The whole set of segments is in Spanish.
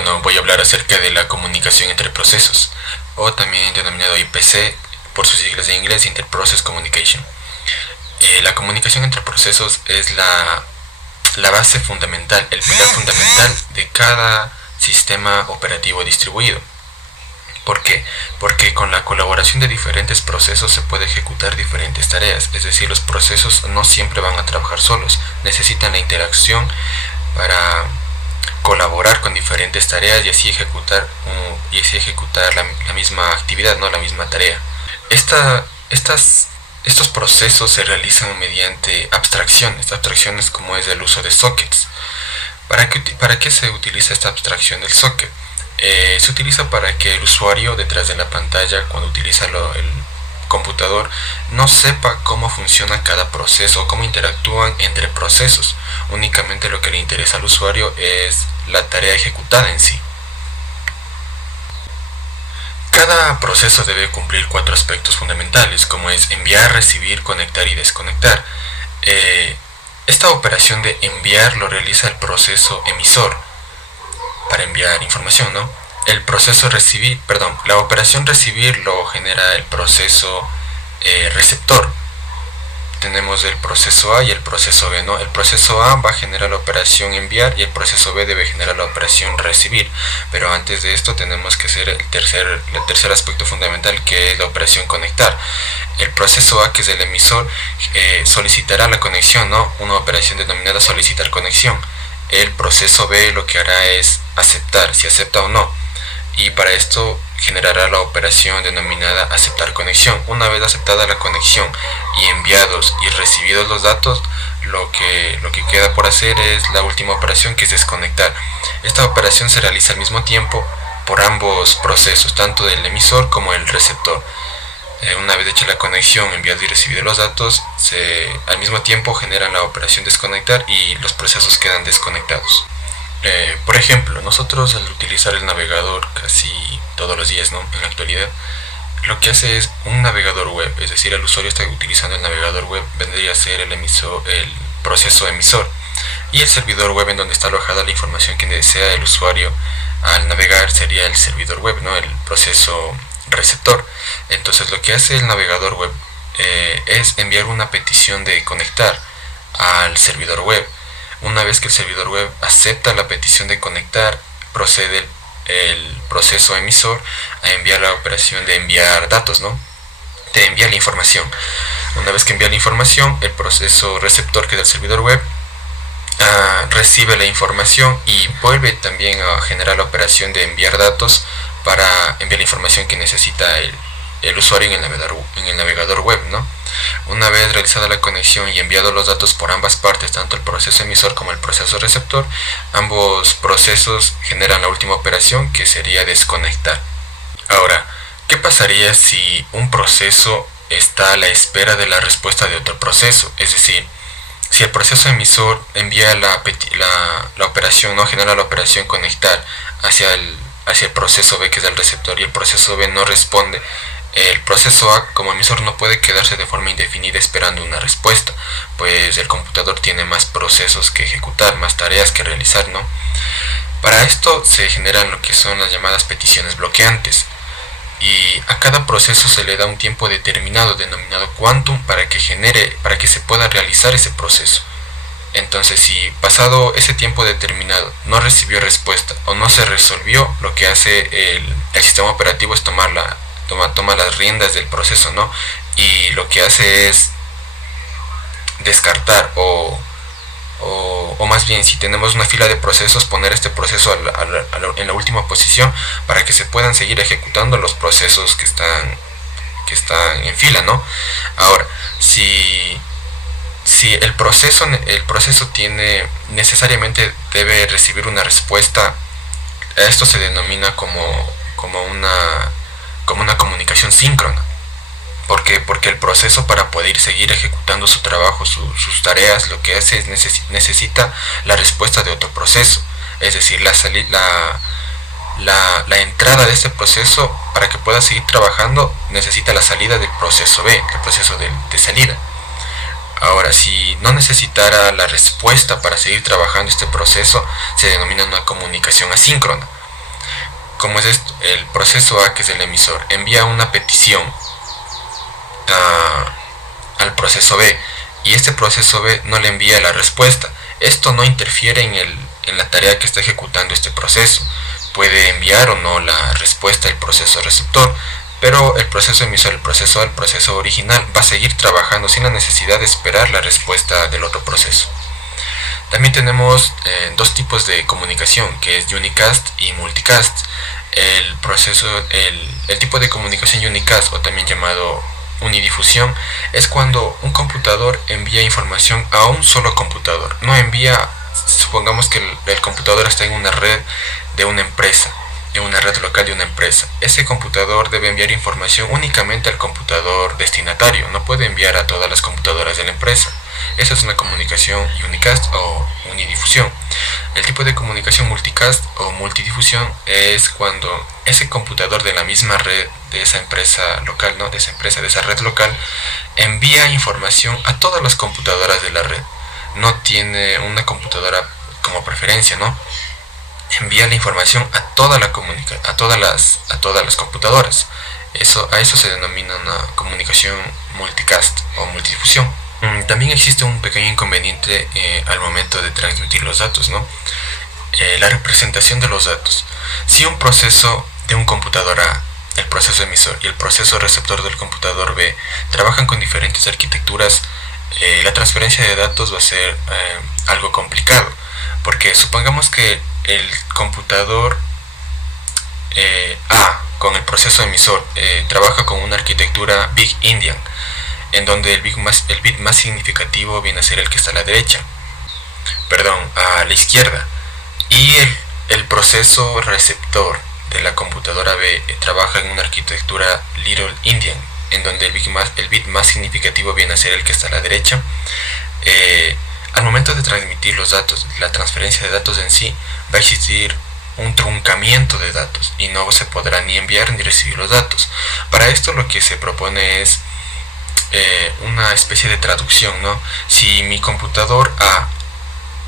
Bueno, voy a hablar acerca de la comunicación entre procesos, o también denominado IPC por sus siglas en inglés, Interprocess Communication. La comunicación entre procesos es la base fundamental, el pilar fundamental de cada sistema operativo distribuido. ¿Por qué? Porque con la colaboración de diferentes procesos se puede ejecutar diferentes tareas, es decir, los procesos no siempre van a trabajar solos, necesitan la interacción para colaborar con diferentes tareas y así ejecutar la misma actividad, no la misma tarea. Estos procesos se realizan mediante abstracciones como es el uso de sockets. ¿Para qué se utiliza esta abstracción del socket? Se utiliza para que el usuario detrás de la pantalla, cuando utiliza el computador, no sepa cómo funciona cada proceso o cómo interactúan entre procesos. Únicamente lo que le interesa al usuario es la tarea ejecutada en sí. Cada proceso debe cumplir 4 aspectos fundamentales, como es enviar, recibir, conectar y desconectar. Esta operación de enviar lo realiza el proceso emisor para enviar información, ¿no? La operación recibir lo genera el proceso receptor. Tenemos el proceso A y el proceso B, ¿no? El proceso A va a generar la operación enviar y el proceso B debe generar la operación recibir. Pero antes de esto tenemos que hacer el tercer aspecto fundamental, que es la operación conectar. El proceso A, que es el emisor, solicitará la conexión, ¿no? Una operación denominada solicitar conexión. El proceso B lo que hará es aceptar, si acepta o no. Y para esto generará la operación denominada aceptar conexión. Una vez aceptada la conexión y enviados y recibidos los datos, lo que queda por hacer es la última operación, que es desconectar. Esta operación se realiza al mismo tiempo por ambos procesos, tanto del emisor como el receptor. Una vez hecha la conexión, enviados y recibidos los datos, al mismo tiempo generan la operación desconectar y los procesos quedan desconectados. Por ejemplo, nosotros al utilizar el navegador casi todos los días, ¿no? En la actualidad, lo que hace es un navegador web, es decir, el usuario está utilizando el navegador web, vendría a ser el proceso emisor, y el servidor web en donde está alojada la información que desea el usuario al navegar sería el servidor web, ¿no? El proceso receptor. Entonces lo que hace el navegador web es enviar una petición de conectar al servidor web. Una vez que el servidor web acepta la petición de conectar, procede el proceso emisor a enviar la operación de enviar datos, ¿no? De enviar la información. Una vez que envía la información, el proceso receptor, que es el servidor web, recibe la información y vuelve también a generar la operación de enviar datos para enviar la información que necesita el usuario en el navegador web, ¿no? Una vez realizada la conexión y enviados los datos por ambas partes, tanto el proceso emisor como el proceso receptor, ambos procesos generan la última operación, que sería desconectar. Ahora, ¿qué pasaría si un proceso está a la espera de la respuesta de otro proceso? Es decir, si el proceso emisor envía la operación, no genera la operación conectar hacia el proceso B, que es el receptor, y el proceso B no responde, el proceso A como emisor no puede quedarse de forma indefinida esperando una respuesta, pues el computador tiene más procesos que ejecutar, más tareas que realizar, ¿no? Para esto se generan lo que son las llamadas peticiones bloqueantes, y a cada proceso se le da un tiempo determinado denominado quantum para que se pueda realizar ese proceso. Entonces, si pasado ese tiempo determinado no recibió respuesta o no se resolvió, lo que hace el sistema operativo es toma las riendas del proceso, ¿no? Y lo que hace es descartar o más bien, si tenemos una fila de procesos, poner este proceso en la última posición para que se puedan seguir ejecutando los procesos que están en fila, ¿no? Ahora, si el proceso necesariamente debe recibir una respuesta, esto se denomina como una comunicación síncrona. ¿Por qué? Porque el proceso, para poder seguir ejecutando su trabajo, sus tareas, lo que hace es necesita la respuesta de otro proceso. Es decir, la entrada de este proceso, para que pueda seguir trabajando, necesita la salida del proceso B, el proceso de salida. Ahora, si no necesitara la respuesta para seguir trabajando este proceso, se denomina una comunicación asíncrona. ¿Cómo es esto? El proceso A, que es el emisor, envía una petición al proceso B, y este proceso B no le envía la respuesta. Esto no interfiere en la tarea que está ejecutando este proceso. Puede enviar o no la respuesta del proceso receptor, pero el proceso emisor, el proceso original, va a seguir trabajando sin la necesidad de esperar la respuesta del otro proceso. También tenemos dos tipos de comunicación, que es unicast y multicast. El tipo de comunicación unicast, o también llamado unidifusión, es cuando un computador envía información a un solo computador. No envía, supongamos que el computador está en una red de una empresa, en una red local de una empresa. Ese computador debe enviar información únicamente al computador destinatario, no puede enviar a todas las computadoras de la empresa. Esa es una comunicación unicast o unidifusión. El tipo de comunicación multicast o multidifusión es cuando ese computador de la misma red de esa empresa local, ¿no? de esa red local, envía información a todas las computadoras de la red. No tiene una computadora como preferencia, ¿no? Envía la información a todas las computadoras. A eso se denomina una comunicación multicast o multidifusión. También existe un pequeño inconveniente al momento de transmitir los datos, ¿no? La representación de los datos. Si un proceso de un computador A, el proceso emisor, y el proceso receptor del computador B trabajan con diferentes arquitecturas, la transferencia de datos va a ser algo complicado, porque supongamos que el computador A con el proceso emisor trabaja con una arquitectura Big Endian, en donde el bit más significativo viene a ser el que está a la derecha, a la izquierda, y el proceso receptor de la computadora B trabaja en una arquitectura Little Endian, en donde el bit más significativo viene a ser el que está a la derecha. Al momento de transmitir los datos, la transferencia de datos en sí, va a existir un truncamiento de datos y no se podrá ni enviar ni recibir los datos. Para esto lo que se propone es una especie de traducción, ¿no? Si mi computador A,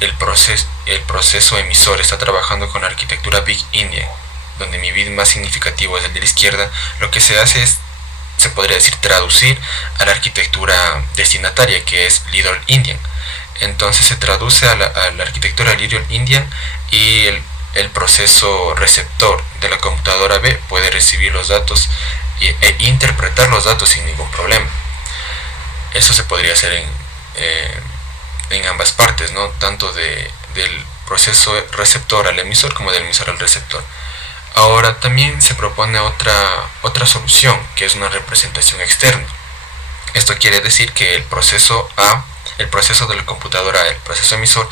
el proceso emisor, está trabajando con la arquitectura Big Endian, donde mi bit más significativo es el de la izquierda, lo que se hace es, se podría decir, traducir a la arquitectura destinataria, que es Little Endian. Entonces se traduce a la arquitectura Little Endian, y el proceso receptor de la computadora B puede recibir los datos e interpretar los datos sin ningún problema. Eso se podría hacer en ambas partes, ¿no? Tanto del proceso receptor al emisor como del emisor al receptor. Ahora también se propone otra solución, que es una representación externa. Esto quiere decir que el proceso A, el proceso de la computadora, el proceso emisor,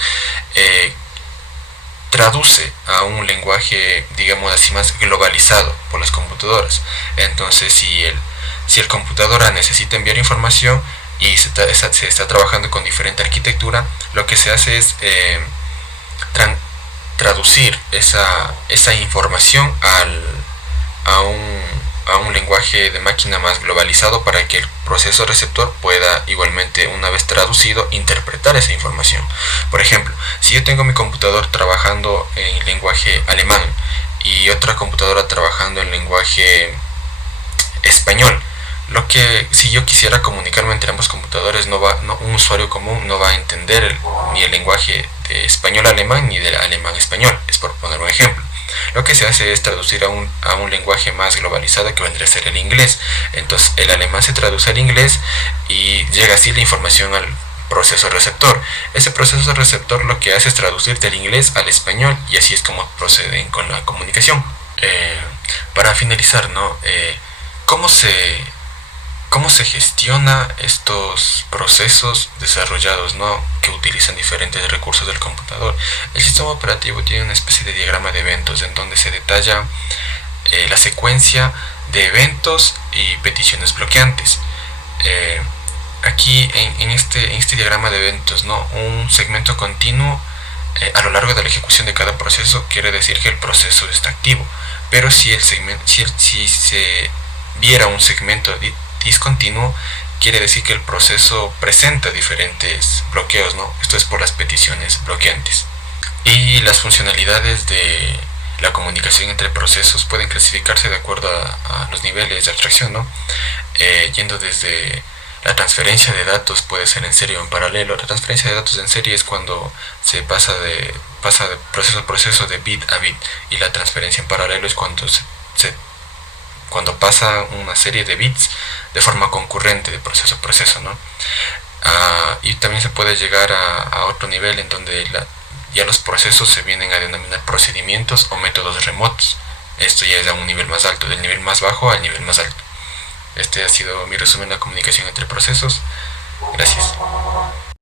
traduce a un lenguaje, digamos así, más globalizado por las computadoras. Entonces, si el computador A necesita enviar información y se está trabajando con diferente arquitectura, lo que se hace es traducir esa información a un lenguaje de máquina más globalizado, para que el proceso receptor pueda igualmente, una vez traducido, interpretar esa información. Por ejemplo, si yo tengo mi computador trabajando en lenguaje alemán y otra computadora trabajando en lenguaje español, si yo quisiera comunicarme entre ambos computadores, un usuario común no va a entender ni el lenguaje de español alemán ni del alemán español, es por poner un ejemplo. Lo que se hace es traducir a un lenguaje más globalizado, que vendría a ser el inglés. Entonces el alemán se traduce al inglés y llega así la información al proceso receptor. Ese proceso receptor lo que hace es traducir del inglés al español, y así es como proceden con la comunicación. Para finalizar, ¿no? ¿Cómo se gestiona estos procesos desarrollados, ¿no? que utilizan diferentes recursos del computador? El sistema operativo tiene una especie de diagrama de eventos, en donde se detalla la secuencia de eventos y peticiones bloqueantes. Aquí en este diagrama de eventos, ¿no? un segmento continuo a lo largo de la ejecución de cada proceso quiere decir que el proceso está activo. Pero si se viera un segmento discontinuo, quiere decir que el proceso presenta diferentes bloqueos, ¿no? Esto es por las peticiones bloqueantes. Y las funcionalidades la comunicación entre procesos pueden clasificarse de acuerdo a los niveles de abstracción, ¿no? Yendo desde la transferencia de datos, puede ser en serie o en paralelo. La transferencia de datos en serie es cuando se pasa de proceso a proceso, de bit a bit, y la transferencia en paralelo es cuando pasa una serie de bits de forma concurrente de proceso a proceso, ¿no? Y también se puede llegar a otro nivel en donde ya los procesos se vienen a denominar procedimientos o métodos remotos. Esto ya es a un nivel más alto, del nivel más bajo al nivel más alto. Este ha sido mi resumen de la comunicación entre procesos. Gracias.